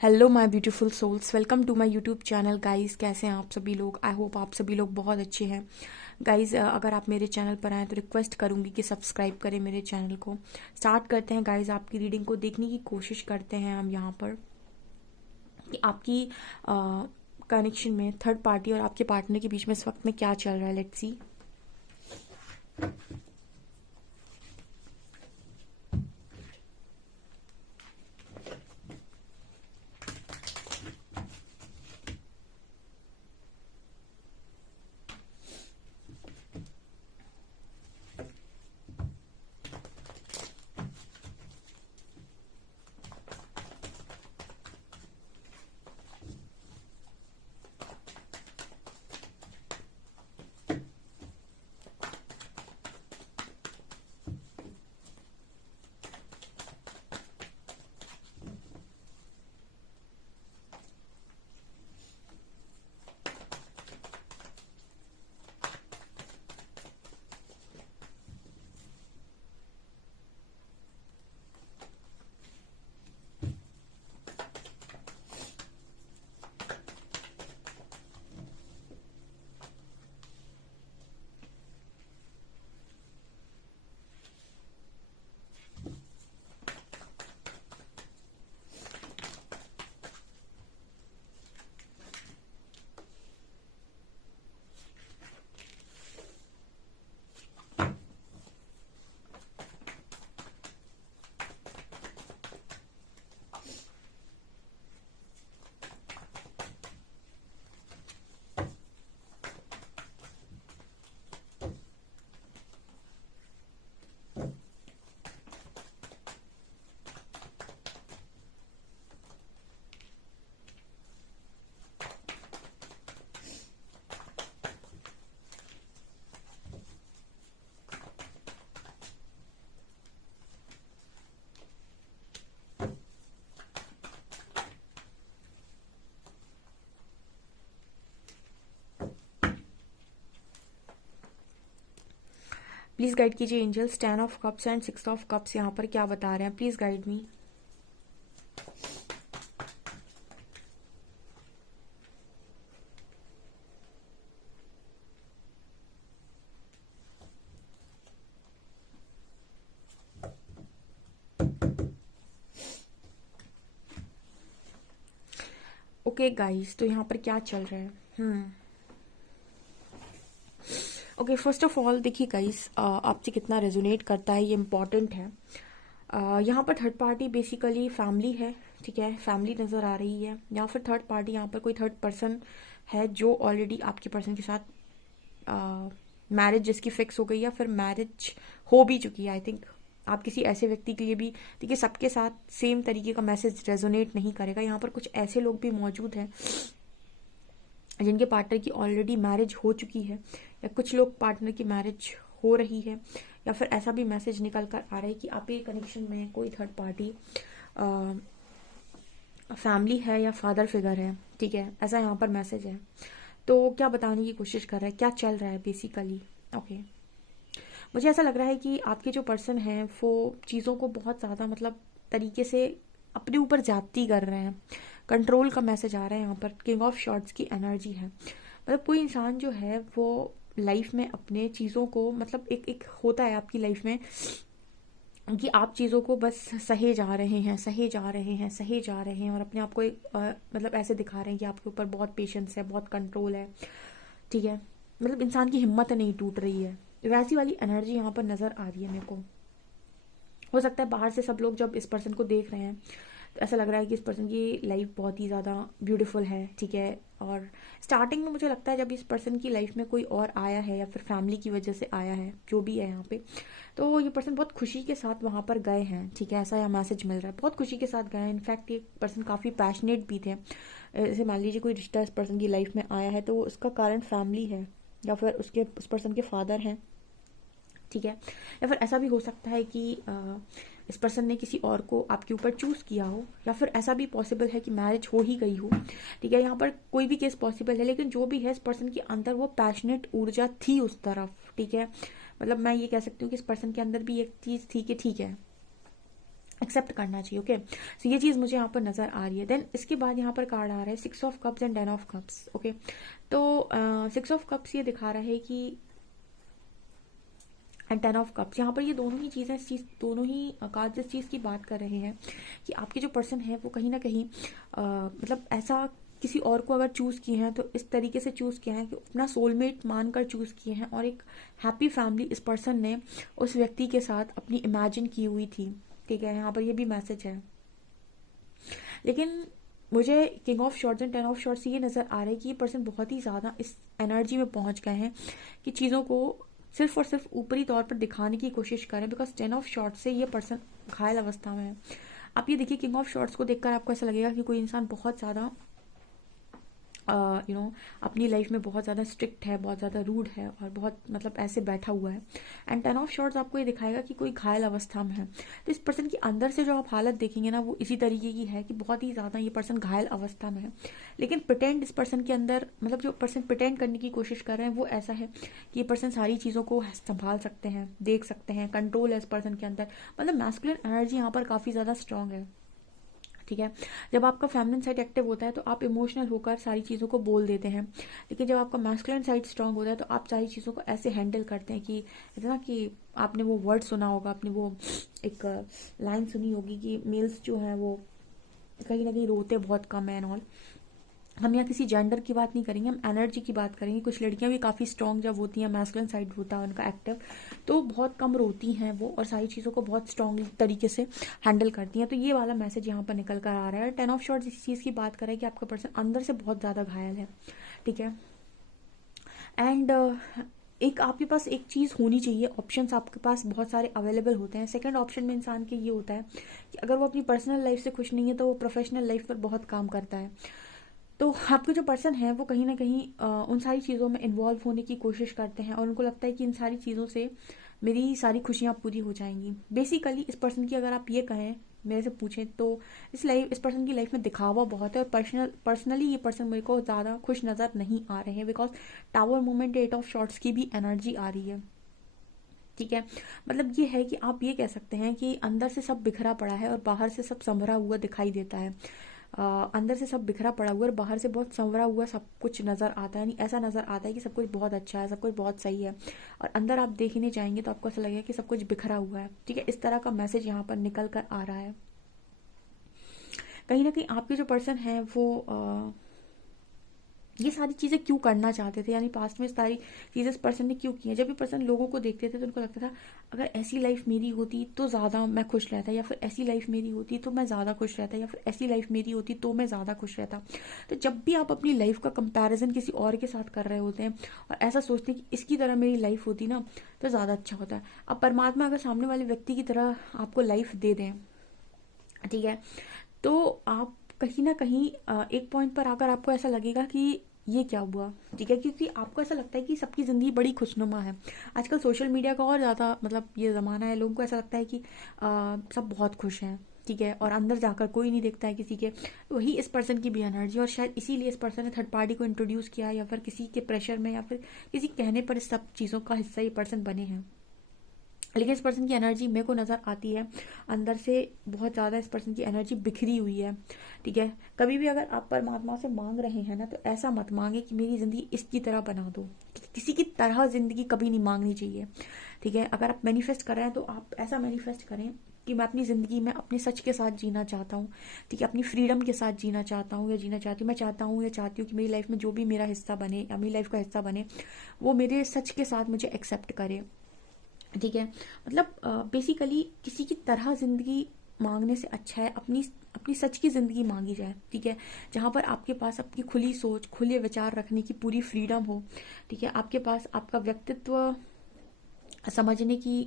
Hello my beautiful souls, welcome to my YouTube channel guys. कैसे हैं आप सभी लोग? आई होप आप सभी लोग बहुत अच्छे हैं गाइस। अगर आप मेरे चैनल पर आए तो रिक्वेस्ट करूंगी कि सब्सक्राइब करें मेरे चैनल को। स्टार्ट करते हैं गाइस, आपकी रीडिंग को देखने की कोशिश करते हैं हम यहाँ पर कि आपकी कनेक्शन में थर्ड पार्टी और आपके पार्टनर के बीच में इस वक्त में क्या चल रहा है। Let's see. प्लीज गाइड कीजिए angels. 10 of cups and 6 of cups यहाँ पर क्या बता रहे हैं? Please guide me. Okay guys, तो यहाँ पर क्या चल रहा है? ओके, फर्स्ट ऑफ ऑल देखिए गाइस, आपसे कितना रेजोनेट करता है ये इम्पॉर्टेंट है। यहाँ पर थर्ड पार्टी बेसिकली फैमिली है, ठीक है। फैमिली नज़र आ रही है, या फिर थर्ड पार्टी यहाँ पर कोई थर्ड पर्सन है जो ऑलरेडी आपके पर्सन के साथ मैरिज जिसकी फिक्स हो गई, या फिर मैरिज हो भी चुकी है। आई थिंक आप किसी ऐसे व्यक्ति के लिए भी, देखिए सबके साथ सेम तरीके का मैसेज रेजोनेट नहीं करेगा। यहाँ पर कुछ ऐसे लोग भी मौजूद हैं जिनके पार्टनर की ऑलरेडी मैरिज हो चुकी है, या कुछ लोग पार्टनर की मैरिज हो रही है, या फिर ऐसा भी मैसेज निकल कर आ रहा है कि आपके कनेक्शन में कोई थर्ड पार्टी फैमिली है या फादर फिगर है, ठीक है। ऐसा यहाँ पर मैसेज है। तो क्या बताने की कोशिश कर रहा है, क्या चल रहा है बेसिकली? ओके, मुझे ऐसा लग रहा है कि आपके जो पर्सन हैं वो चीज़ों को बहुत ज़्यादा मतलब तरीके से अपने ऊपर जाती कर रहे हैं। कंट्रोल का मैसेज आ रहा है यहाँ पर। किंग ऑफ शॉर्ट्स की एनर्जी है। मतलब कोई इंसान जो है वो लाइफ में अपने चीज़ों को, मतलब एक एक होता है आपकी लाइफ में कि आप चीज़ों को बस सहे जा रहे हैं, सहे जा रहे हैं, सहे जा रहे हैं, और अपने आप को एक मतलब ऐसे दिखा रहे हैं कि आपके ऊपर बहुत पेशेंस है, बहुत कंट्रोल है, ठीक है। मतलब इंसान की हिम्मत नहीं टूट रही है। वैसी वाली एनर्जी यहाँ पर नज़र आ रही है मेरे को। हो सकता है बाहर से सब लोग जब इस पर्सन को देख रहे हैं तो ऐसा लग रहा है कि इस पर्सन की लाइफ बहुत ही ज़्यादा ब्यूटीफुल है, ठीक है। और स्टार्टिंग में मुझे लगता है जब इस पर्सन की लाइफ में कोई और आया है, या फिर फैमिली की वजह से आया है, जो भी है यहाँ पे, तो ये पर्सन बहुत खुशी के साथ वहाँ पर गए हैं, ठीक है। ऐसा यहाँ मैसेज मिल रहा है, बहुत खुशी के साथ गए हैं। इनफैक्ट ये पर्सन काफ़ी पैशनेट भी थे। जैसे मान लीजिए कोई रिश्ता इस पर्सन की लाइफ में आया है तो वो उसका कारण फैमिली है, या फिर उस पर्सन के फादर हैं, ठीक है। या फिर ऐसा भी हो सकता है कि इस पर्सन ने किसी और को आपके ऊपर चूज किया हो, या फिर ऐसा भी पॉसिबल है कि मैरिज हो ही गई हो, ठीक है। यहाँ पर कोई भी केस पॉसिबल है, लेकिन जो भी है इस पर्सन के अंदर वो पैशनेट ऊर्जा थी उस तरफ, ठीक है। मतलब मैं ये कह सकती हूँ कि इस पर्सन के अंदर भी एक चीज़ थी कि ठीक है, एक्सेप्ट करना चाहिए। ओके, सो ये चीज़ मुझे यहाँ पर नज़र आ रही है। देन इसके बाद यहाँ पर कार्ड आ रहा है 6 of cups and 10 of cups. Okay, तो 6 ऑफ कप्स ये दिखा रहा है कि एंड 10 ऑफ कप्स, यहाँ पर ये दोनों ही चीज़ें, इस चीज़ दोनों ही कार्ड इस चीज़ की बात कर रहे हैं कि आपके जो पर्सन है वो कहीं ना कहीं मतलब ऐसा किसी और को अगर चूज़ किए हैं तो इस तरीके से चूज़ किया है कि अपना सोलमेट मानकर चूज़ किए हैं, और एक हैप्पी फैमिली इस पर्सन ने उस व्यक्ति के साथ अपनी इमेजिन की हुई थी। ठीक है, यहाँ पर ये भी मैसेज है। लेकिन मुझे king of shorts and 10 of shorts से ये नज़र आ रहा है कि ये पर्सन बहुत ही ज़्यादा इस एनर्जी में पहुंच गए हैं कि चीज़ों को सिर्फ और सिर्फ ऊपरी तौर पर दिखाने की कोशिश करें, बिकॉज 10 ऑफ शॉर्ट्स से ये पर्सन घायल अवस्था में है। आप ये देखिए, किंग ऑफ शॉर्ट्स को देखकर आपको ऐसा लगेगा कि कोई इंसान बहुत ज़्यादा अपनी लाइफ में बहुत ज़्यादा स्ट्रिक्ट है, बहुत ज़्यादा रूड है और बहुत मतलब ऐसे बैठा हुआ है। एंड 10 ऑफ शॉर्ट्स आपको ये दिखाएगा कि कोई घायल अवस्था में है। तो इस पर्सन की अंदर से जो आप हालत देखेंगे ना, वो इसी तरीके की है कि बहुत ही ज़्यादा ये पर्सन घायल अवस्था में है। लेकिन प्रिटेंड इस पर्सन के अंदर, मतलब जो पर्सन प्रिटेंड करने की कोशिश कर रहे हैं वो ऐसा है कि ये पर्सन सारी चीज़ों को संभाल सकते हैं, देख सकते हैं, कंट्रोल है इस पर्सन के अंदर। मतलब मैस्कुलिन एनर्जी यहाँ पर काफ़ी ज़्यादा स्ट्रांग है। ठीक है, जब आपका फेमिनिन साइड एक्टिव होता है तो आप इमोशनल होकर सारी चीज़ों को बोल देते हैं, लेकिन जब आपका मैस्कुलिन साइड स्ट्रांग होता है तो आप सारी चीज़ों को ऐसे हैंडल करते हैं कि इतना कि आपने वो वर्ड सुना होगा, आपने वो एक लाइन सुनी होगी कि मेल्स जो हैं वो कहीं ना कहीं रोते बहुत कम है एंड ऑल। हम यहाँ किसी जेंडर की बात नहीं करेंगे, हम एनर्जी की बात करेंगे। कुछ लड़कियां भी काफ़ी स्ट्रॉन्ग जब होती हैं, मैस्कुलिन साइड होता है उनका एक्टिव, तो बहुत कम रोती हैं वो और सारी चीज़ों को बहुत स्ट्रॉन्ग तरीके से हैंडल करती हैं। तो ये वाला मैसेज यहाँ पर निकल कर आ रहा है। 10 ऑफ शॉर्ट्स इस चीज़ की बात करें कि आपका पर्सन अंदर से बहुत ज़्यादा घायल है। ठीक है, एंड एक आपके पास एक चीज़ होनी चाहिए, ऑप्शंस आपके पास बहुत सारे अवेलेबल होते हैं। सेकंड ऑप्शन में इंसान के ये होता है कि अगर वो अपनी पर्सनल लाइफ से खुश नहीं है तो वो प्रोफेशनल लाइफ पर बहुत काम करता है। तो आपके जो पर्सन है वो कहीं ना कहीं उन सारी चीज़ों में इन्वॉल्व होने की कोशिश करते हैं और उनको लगता है कि इन सारी चीज़ों से मेरी सारी खुशियाँ पूरी हो जाएंगी। बेसिकली इस पर्सन की अगर आप ये कहें, मेरे से पूछें, तो इस पर्सन की लाइफ में दिखावा बहुत है और पर्सनली ये पर्सन मेरे को ज़्यादा खुश नज़र नहीं आ रहे हैं, because tower movement 8 of shorts की भी एनर्जी आ रही है। ठीक है, मतलब ये है कि आप ये कह सकते हैं कि अंदर से सब बिखरा पड़ा है और बाहर से सब संभरा हुआ दिखाई देता है। अंदर से सब बिखरा पड़ा हुआ और बाहर से बहुत संवरा हुआ सब कुछ नज़र आता है। नहीं, ऐसा नज़र आता है कि सब कुछ बहुत अच्छा है, सब कुछ बहुत सही है, और अंदर आप देखने जाएंगे तो आपको ऐसा लगेगा कि सब कुछ बिखरा हुआ है। ठीक है, इस तरह का मैसेज यहाँ पर निकल कर आ रहा है। कहीं ना कहीं आपके जो पर्सन है वो ये सारी चीज़ें क्यों करना चाहते थे, यानी पास्ट में सारी चीज़ें इस पर्सन ने क्यों की हैं। जब ये पर्सन लोगों को देखते थे तो उनको लगता था अगर ऐसी लाइफ मेरी होती तो ज़्यादा मैं खुश रहता, या फिर ऐसी लाइफ मेरी होती तो मैं ज़्यादा खुश रहता, या फिर ऐसी लाइफ मेरी होती तो मैं ज़्यादा खुश रहता। तो जब भी आप अपनी लाइफ का कंपैरिजन किसी और के साथ कर रहे होते हैं और ऐसा सोचते हैं कि इसकी तरह मेरी लाइफ होती ना तो ज़्यादा अच्छा होता है। अब परमात्मा अगर सामने वाले व्यक्ति की तरह आपको लाइफ दे दें, ठीक है, तो आप कहीं ना कहीं एक पॉइंट पर आकर आपको ऐसा लगेगा कि ये क्या हुआ। ठीक है, क्योंकि आपको ऐसा लगता है कि सबकी ज़िंदगी बड़ी खुशनुमा है। आजकल सोशल मीडिया का और ज़्यादा मतलब ये ज़माना है, लोगों को ऐसा लगता है कि सब बहुत खुश हैं। ठीक है, और अंदर जाकर कोई नहीं देखता है किसी के। वही इस पर्सन की भी एनर्जी, और शायद इसीलिए इस पर्सन ने थर्ड पार्टी को इंट्रोड्यूस किया, या फिर किसी के प्रेशर में या फिर किसी कहने पर इस सब चीज़ों का हिस्सा ये पर्सन बने हैं। लेकिन इस पर्सन की एनर्जी मेरे को नज़र आती है अंदर से बहुत ज़्यादा इस पर्सन की एनर्जी बिखरी हुई है। ठीक है, कभी भी अगर आप परमात्मा से मांग रहे हैं ना तो ऐसा मत मांगे कि मेरी ज़िंदगी इसकी तरह बना दो। किसी की तरह ज़िंदगी कभी नहीं मांगनी चाहिए। ठीक है, अगर आप मैनिफेस्ट कर रहे हैं तो आप ऐसा मैनिफेस्ट करें कि मैं अपनी ज़िंदगी में अपने सच के साथ जीना चाहता हूँ। ठीक है, अपनी फ्रीडम के साथ जीना चाहता हूँ या जीना चाहती हूँ। मैं चाहता हूँ या चाहती हूँ कि मेरी लाइफ में जो भी मेरा हिस्सा बने या मेरी लाइफ का हिस्सा बने वो मेरे सच के साथ मुझे एक्सेप्ट करे। ठीक है, मतलब बेसिकली किसी की तरह ज़िंदगी मांगने से अच्छा है अपनी अपनी सच की ज़िंदगी मांगी जाए। ठीक है, जहाँ पर आपके पास अपनी खुली सोच, खुले विचार रखने की पूरी फ्रीडम हो। ठीक है, आपके पास आपका व्यक्तित्व समझने की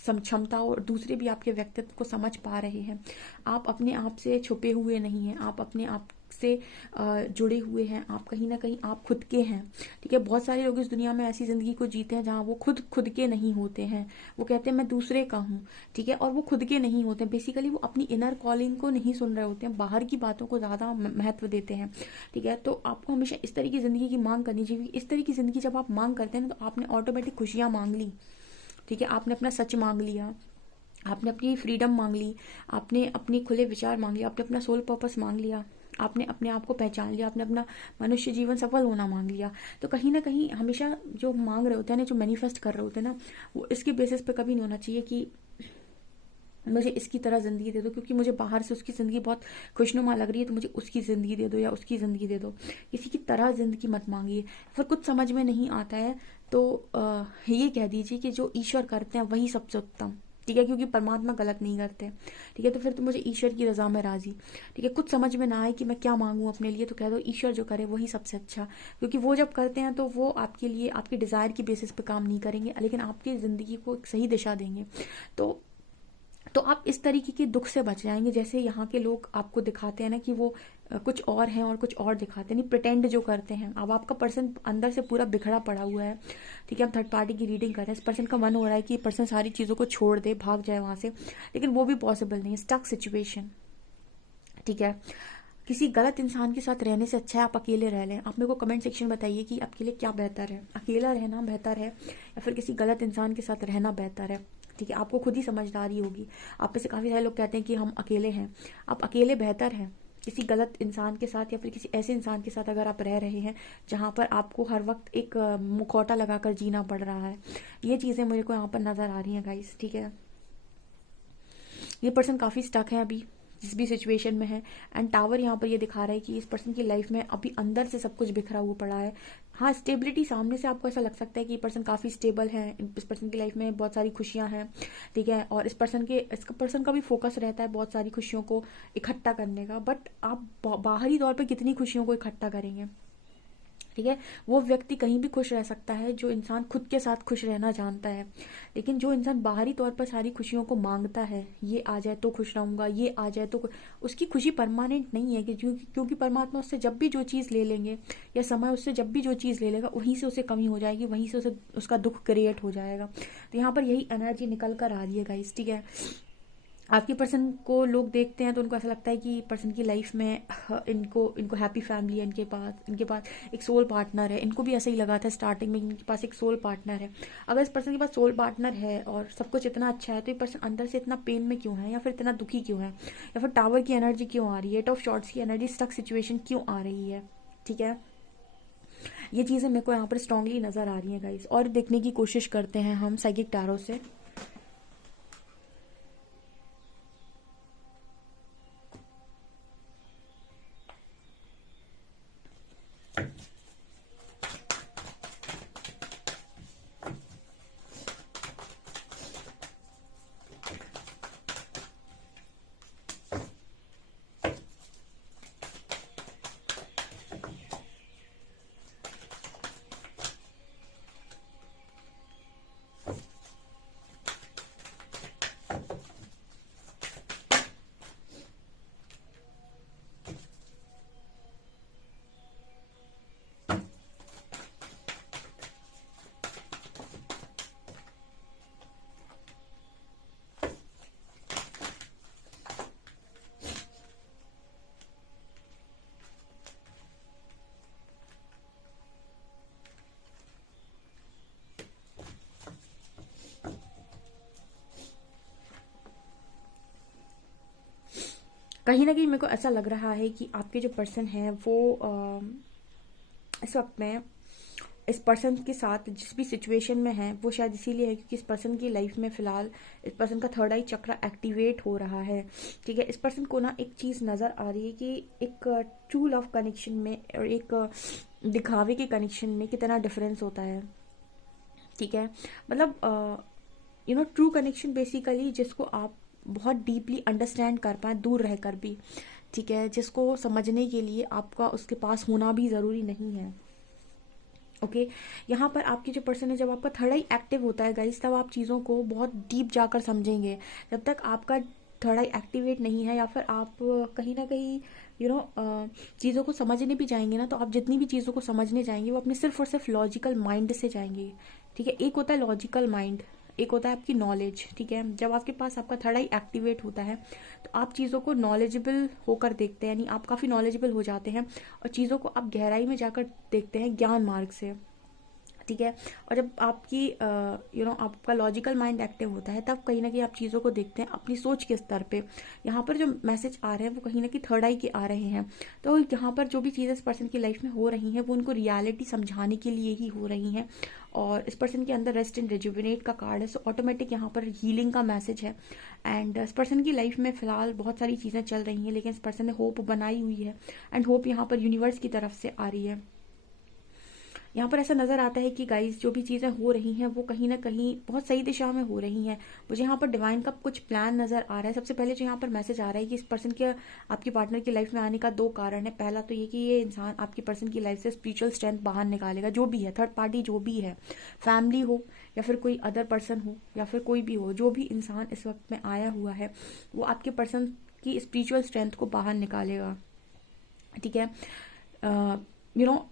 क्षमता और दूसरे भी आपके व्यक्तित्व को समझ पा रहे हैं। आप अपने आप से छुपे हुए नहीं हैं, आप अपने आप से जुड़े हुए हैं, आप कहीं ना कहीं आप खुद के हैं। ठीक है, बहुत सारे लोग इस दुनिया में ऐसी ज़िंदगी को जीते हैं जहाँ वो खुद के नहीं होते हैं। वो कहते हैं मैं दूसरे का हूँ। ठीक है, और वो खुद के नहीं होते हैं। बेसिकली वो अपनी इनर कॉलिंग को नहीं सुन रहे होते हैं, बाहर की बातों को ज़्यादा महत्व देते हैं। ठीक है, तो आपको हमेशा इस तरह की ज़िंदगी की मांग करनी चाहिए। इस तरह की ज़िंदगी जब आप मांग करते हैं ना तो आपने ऑटोमेटिक खुशियाँ मांग ली। ठीक है, आपने अपना सच मांग लिया, आपने अपनी फ्रीडम मांग ली, आपने अपने खुले विचार मांग लिया, आपने अपना सोल पर्पस मांग लिया, आपने अपने आप को पहचान लिया, आपने अपना मनुष्य जीवन सफल होना मांग लिया। तो कहीं ना कहीं हमेशा जो मांग रहे होते हैं ना, जो मैनिफेस्ट कर रहे होते हैं ना, वो इसके बेसिस पे कभी नहीं होना चाहिए कि मुझे इसकी तरह ज़िंदगी दे दो, क्योंकि मुझे बाहर से उसकी ज़िंदगी बहुत खुशनुमा लग रही है तो मुझे उसकी ज़िंदगी दे दो या उसकी ज़िंदगी दे दो। किसी की तरह ज़िंदगी मत मांगिए। फिर कुछ समझ में नहीं आता है तो ये कह दीजिए कि जो ईश्वर करते हैं वही सबसे उत्तम। ठीक है, क्योंकि परमात्मा गलत नहीं करते। ठीक है, तो फिर तो मुझे ईश्वर की रज़ा में राज़ी। ठीक है, कुछ समझ में ना आए कि मैं क्या मांगूँ अपने लिए, तो कह दो ईश्वर जो करे वही सबसे अच्छा। क्योंकि वो जब करते हैं तो वो आपके लिए आपके डिज़ायर की बेसिस पे काम नहीं करेंगे, लेकिन आपकी ज़िंदगी को एक सही दिशा देंगे। तो आप इस तरीके के दुख से बच जाएंगे। जैसे यहाँ के लोग आपको दिखाते हैं ना कि वो कुछ और हैं और कुछ और दिखाते हैं, नहीं प्रिटेंड जो करते हैं। अब आपका पर्सन अंदर से पूरा बिखरा पड़ा हुआ है। ठीक है, हम थर्ड पार्टी की रीडिंग कर रहे हैं। इस पर्सन का मन हो रहा है कि ये पर्सन सारी चीज़ों को छोड़ दे, भाग जाए वहाँ से, लेकिन वो भी पॉसिबल नहीं है। Stuck situation. ठीक है, किसी गलत इंसान के साथ रहने से अच्छा है आप अकेले रह लें। आप मेरे को कमेंट सेक्शन में बताइए कि आपके लिए क्या बेहतर है, अकेला रहना बेहतर है या फिर किसी गलत इंसान के साथ रहना बेहतर है। ठीक है, आपको खुद ही समझदारी होगी। आप में से काफ़ी सारे लोग कहते हैं कि हम अकेले हैं। आप अकेले बेहतर हैं किसी गलत इंसान के साथ या फिर किसी ऐसे इंसान के साथ अगर आप रह रहे हैं जहाँ पर आपको हर वक्त एक मुखौटा लगाकर जीना पड़ रहा है। ये चीज़ें मेरे को यहाँ पर नज़र आ रही हैं गाइस। ठीक है, ये पर्सन काफ़ी स्टक है अभी जिस भी सिचुएशन में है। एंड टावर यहाँ पर ये दिखा रहा है कि इस पर्सन की लाइफ में अभी अंदर से सब कुछ बिखरा हुआ पड़ा है। हाँ, स्टेबिलिटी सामने से आपको ऐसा लग सकता है कि ये पर्सन काफ़ी स्टेबल है, इस पर्सन की लाइफ में बहुत सारी खुशियाँ हैं। ठीक है, और इस पर्सन का भी फोकस रहता है बहुत सारी खुशियों को इकट्ठा करने का। बट आप बाहरी तौर पर कितनी खुशियों को इकट्ठा करेंगे। ठीक है, वो व्यक्ति कहीं भी खुश रह सकता है जो इंसान खुद के साथ खुश रहना जानता है। लेकिन जो इंसान बाहरी तौर पर सारी खुशियों को मांगता है, ये आ जाए तो खुश रहूंगा, ये आ जाए तो उसकी खुशी परमानेंट नहीं है। कि क्योंकि परमात्मा उससे जब भी जो चीज़ ले लेंगे या समय उससे जब भी जो चीज़ ले लेगा वहीं से उसे कमी हो जाएगी, वहीं से उसे उसका दुख क्रिएट हो जाएगा। तो यहाँ पर यही एनर्जी निकल कर आ रही है गाइस। ठीक है, आपके पर्सन को लोग देखते हैं तो उनको ऐसा लगता है कि पर्सन की लाइफ में इनको इनको हैप्पी फैमिली है, इनके पास एक सोल पार्टनर है। इनको भी ऐसा ही लगा था स्टार्टिंग में, इनके पास एक सोल पार्टनर है। अगर इस पर्सन के पास सोल पार्टनर है और सब कुछ इतना अच्छा है तो ये पर्सन अंदर से इतना पेन में क्यों है, या फिर इतना दुखी क्यों है, या फिर टावर की एनर्जी क्यों आ रही है, एट ऑफ शॉर्ट्स की एनर्जी, स्टक सिचुएशन क्यों आ रही है। ठीक है, ये चीज़ें मेरे को यहाँ पर स्ट्रांगली नज़र आ रही हैं गाइस। और देखने की कोशिश करते हैं हम साइकिक टैरो से। कहीं ना कहीं मेरे को ऐसा लग रहा है कि आपके जो पर्सन है वो इस वक्त में इस पर्सन के साथ जिस भी सिचुएशन में है वो शायद इसीलिए है क्योंकि इस पर्सन की लाइफ में फिलहाल इस पर्सन का थर्ड आई चक्र एक्टिवेट हो रहा है। ठीक है, इस पर्सन को ना एक चीज़ नज़र आ रही है कि एक ट्रू लव कनेक्शन में और एक दिखावे के कनेक्शन में कितना डिफरेंस होता है। ठीक है, मतलब ट्रू कनेक्शन बेसिकली जिसको आप बहुत डीपली अंडरस्टैंड कर पाए दूर रहकर भी। ठीक है, जिसको समझने के लिए आपका उसके पास होना भी ज़रूरी नहीं है। ओके, यहाँ पर आपकी जो पर्सन है, जब आपका थर्ड आई एक्टिव होता है गाइस, तब आप चीज़ों को बहुत डीप जाकर समझेंगे। जब तक आपका थर्ड आई एक्टिवेट नहीं है या फिर आप कहीं ना कहीं चीज़ों को समझने भी जाएंगे ना, तो आप जितनी भी चीज़ों को समझने जाएंगे वो अपने सिर्फ और सिर्फ लॉजिकल माइंड से जाएंगे। ठीक है, एक होता है लॉजिकल माइंड, एक होता है आपकी नॉलेज। ठीक है, जब आपके पास आपका थर्ड आई एक्टिवेट होता है तो आप चीज़ों को नॉलेजेबल होकर देखते हैं, यानी आप काफ़ी नॉलेजेबल हो जाते हैं और चीज़ों को आप गहराई में जाकर देखते हैं ज्ञान मार्ग से। ठीक है। और जब आपकी आपका लॉजिकल माइंड एक्टिव होता है, तब कहीं ना कहीं आप चीज़ों को देखते हैं अपनी सोच के स्तर पे। यहाँ पर जो मैसेज आ रहे हैं वो कहीं ना कहीं थर्ड आई के आ रहे हैं। तो यहाँ पर जो भी चीज़ें इस पर्सन की लाइफ में हो रही हैं वो उनको रियलिटी समझाने के लिए ही हो रही हैं। और इस पर्सन के अंदर रेस्ट एंड रिजुविनेट का कार्ड है, सो ऑटोमेटिक यहाँ पर हीलिंग का मैसेज है। एंड इस पर्सन की लाइफ में फ़िलहाल बहुत सारी चीज़ें चल रही हैं, लेकिन इस पर्सन ने होप बनाई हुई है। एंड होप यहाँ पर यूनिवर्स की तरफ से आ रही है। यहाँ पर ऐसा नज़र आता है कि गाइस जो भी चीज़ें हो रही हैं वो कहीं ना कहीं बहुत सही दिशा में हो रही हैं। मुझे यहाँ पर डिवाइन का कुछ प्लान नज़र आ रहा है। सबसे पहले जो यहाँ पर मैसेज आ रहा है कि इस पर्सन के आपकी पार्टनर की लाइफ में आने का 2 कारण है। पहला तो ये कि ये इंसान आपकी पर्सन की लाइफ से स्पिरिचुअल स्ट्रेंथ बाहर निकालेगा, जो भी है, थर्ड पार्टी जो भी है, फैमिली हो या फिर कोई अदर पर्सन हो या फिर कोई भी हो, जो भी इंसान इस वक्त में आया हुआ है वो आपके पर्सन की स्पिरिचुअल स्ट्रेंथ को बाहर निकालेगा। ठीक है।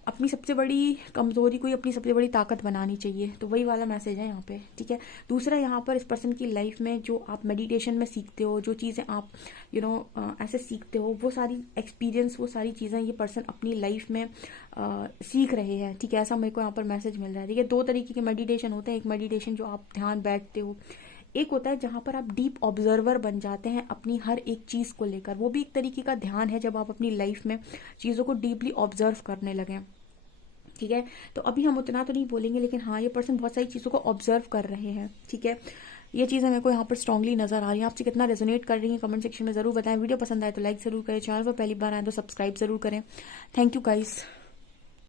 अपनी सबसे बड़ी कमज़ोरी को ही अपनी सबसे बड़ी ताकत बनानी चाहिए, तो वही वाला मैसेज है यहाँ पे। ठीक है। दूसरा, यहाँ पर इस पर्सन की लाइफ में जो आप मेडिटेशन में सीखते हो, जो चीज़ें आप ऐसे सीखते हो, वो सारी एक्सपीरियंस, वो सारी चीज़ें ये पर्सन अपनी लाइफ में सीख रहे हैं। ठीक है, ऐसा मेरे को यहाँ पर मैसेज मिल रहा है। ठीक है, 2 तरीके के मेडिटेशन होते हैं। एक मेडिटेशन जो आप ध्यान बैठते हो, एक होता है जहाँ पर आप डीप ऑब्जर्वर बन जाते हैं अपनी हर एक चीज़ को लेकर। वो भी एक तरीके का ध्यान है, जब आप अपनी लाइफ में चीज़ों को डीपली ऑब्जर्व करने लगें। ठीक है, तो अभी हम उतना तो नहीं बोलेंगे, लेकिन हाँ, ये पर्सन बहुत सारी चीज़ों को ऑब्जर्व कर रहे हैं। ठीक है, ये चीज़ें मेरे को यहाँ पर स्ट्रांगली नजर आ रही हैं। आपसे कितना रेजोनेट कर रही है कमेंट सेक्शन में ज़रूर बताएं। वीडियो पसंद आए तो लाइक ज़रूर करें, चैनल पर पहली बार आए तो सब्सक्राइब ज़रूर करें। Thank you guys.